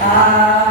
Uh,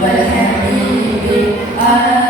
But happy with us.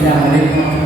আসসালামু আলাইকুম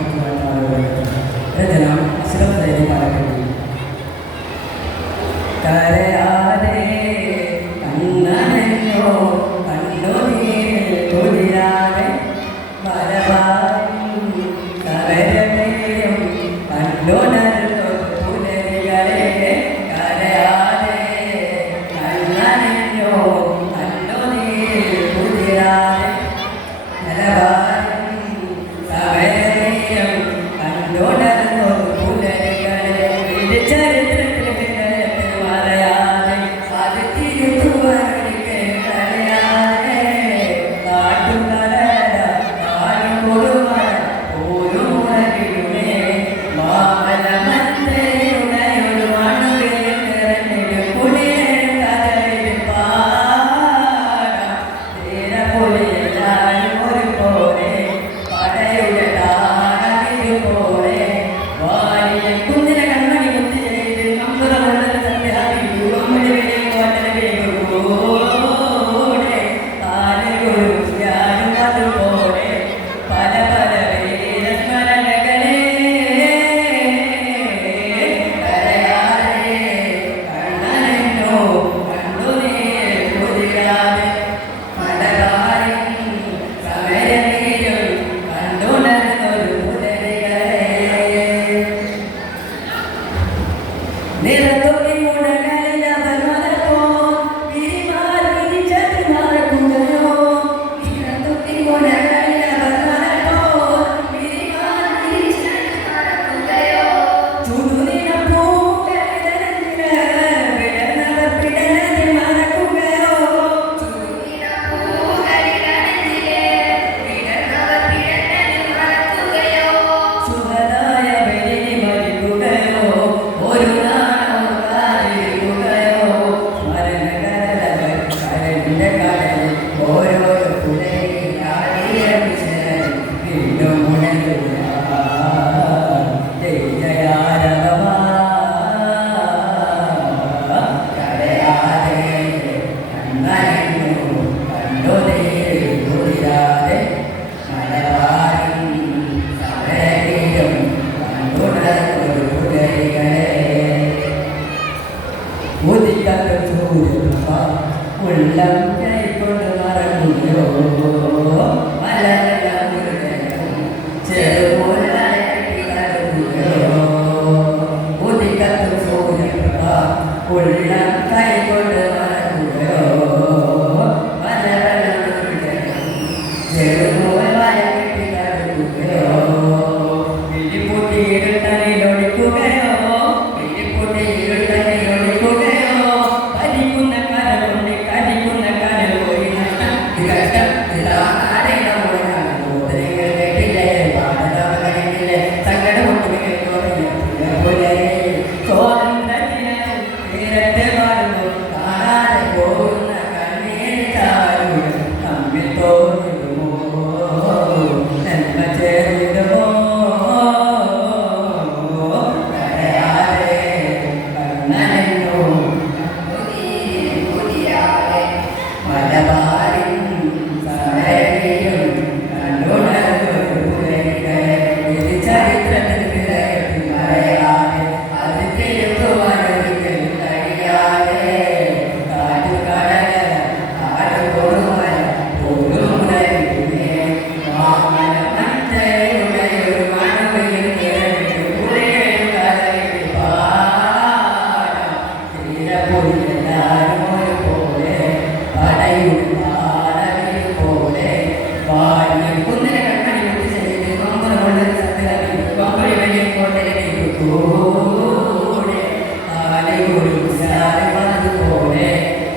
പോലെ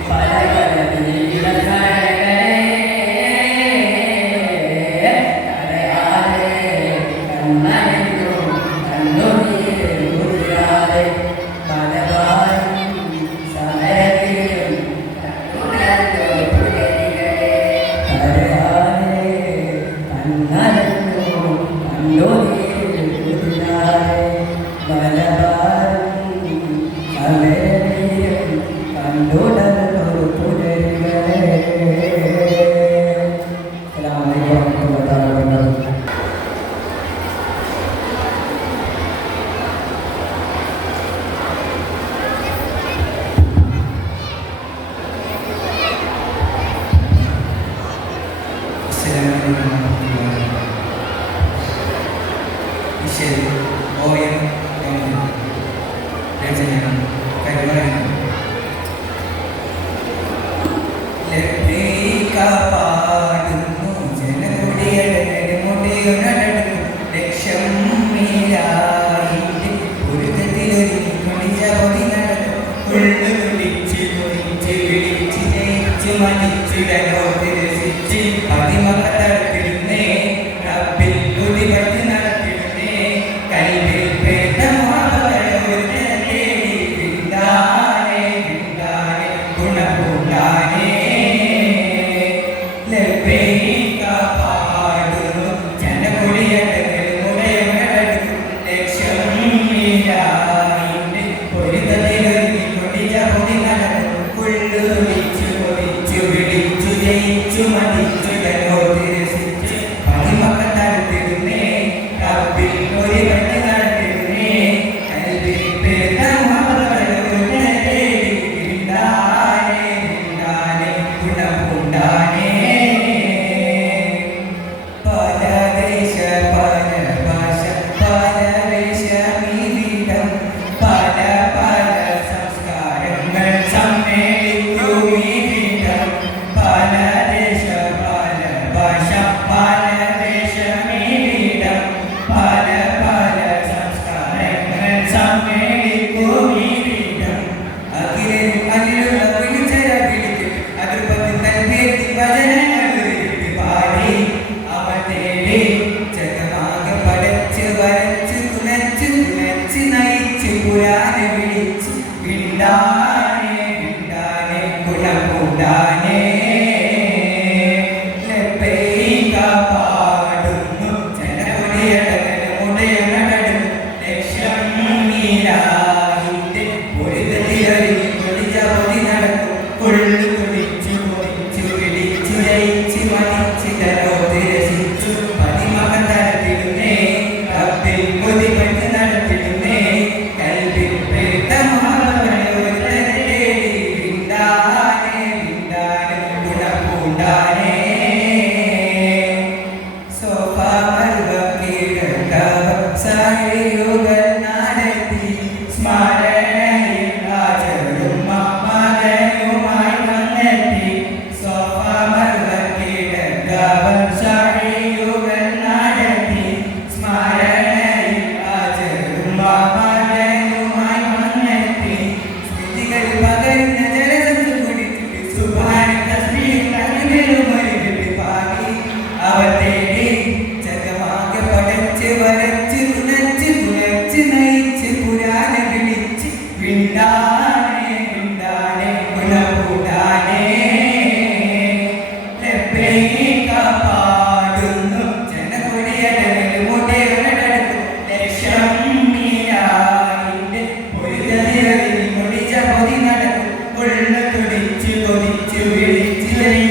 പല പല വിളിച്ചു ತಿರುಗೋದಿ ತಿರುಗೇಡಿ ಚಿಲ್ಲರೆ